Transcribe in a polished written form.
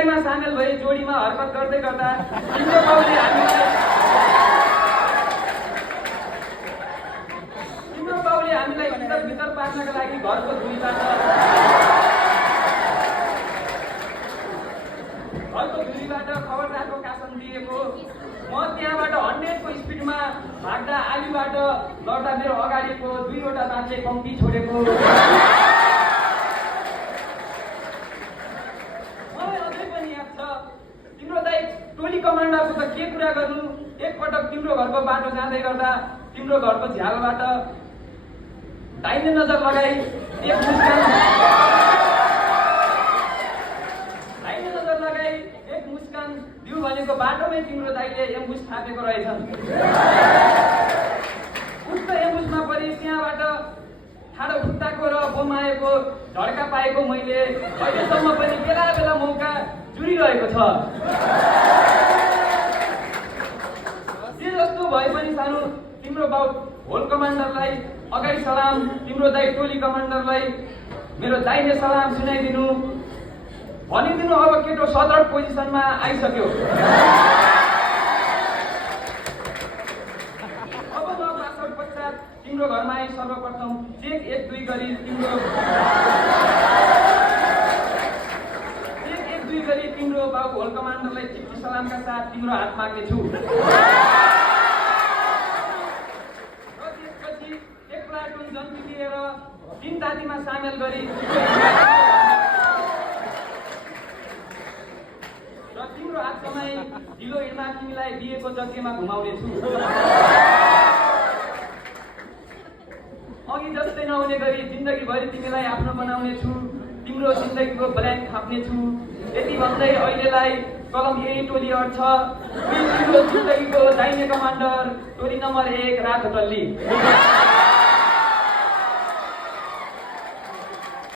सामेल भए जोडीमा हरकत गर्दै गर्दा तिम्रो बाउले हामीलाई भित्र पार्नका लागि घरको धुरीबाट खबरदारको कासन दिएको। म त्यहाँबाट 100 को स्पिडमा भाग्दा आलीबाट लड्दा मेरो अगाडिको 2वटा दाँतले कम्ती छोडेको। टोली कमान्डरको त के कुरा गर्नु। एकपटक तिम्रो घरको बाटो जाँदै गर्दा तिम्रो घरको झ्यालबाट दाहिने नजर लगाई एक मुस्कान दिउ भनेको बाटोमै तिम्रो दाइले एम्बुस थापेको रहेछन्। उक्त एम्बुसमा परि त्यहाँबाट ठाडो खुट्टाको र बोमाएको झड्का पाएको मैले अहिलेसम्म पनि बेला बेला मौका जुरिरहेको छ। जे जस्तो भए पनि सानो तिम्रो बाउ होल कमान्डरलाई अगाडि सलाम, तिम्रो दाइ टोली कमान्डरलाई मेरो दाइने सलाम सुनाइदिनु भनिदिनु। अब केटो सदर पोजिसनमा आइसक्यो। अब म पासवर्ड पश्चात तिम्रो घरमा आइ सर्वप्रथम चेक 1-2 गरी तिम्रो बाबु होल कमान्डरलाई चिठी सलामका साथ तिम्रो हात माग्नेछु। त्यसपछि एक प्लाटुन जन्ती दिएर 3 जातिमा सामेल गरी र तिम्रो हात समाई ढिलो हिँड्मा तिमीलाई दिएको जग्गामा घुमाउनेछु। अघि जस्तै नहुने गरी जिन्दगीभरि तिमीलाई आफ्नो बनाउनेछु। तिम्रो जिन्दगीको ब्ल्याङ्क खाप्नेछु। यति भन्दै अहिलेलाई कलम यही टोली अड्छ। तिम्रो जिन्दगीको दाहिने कमान्डर टोली नम्बर 1 रात टल्ली।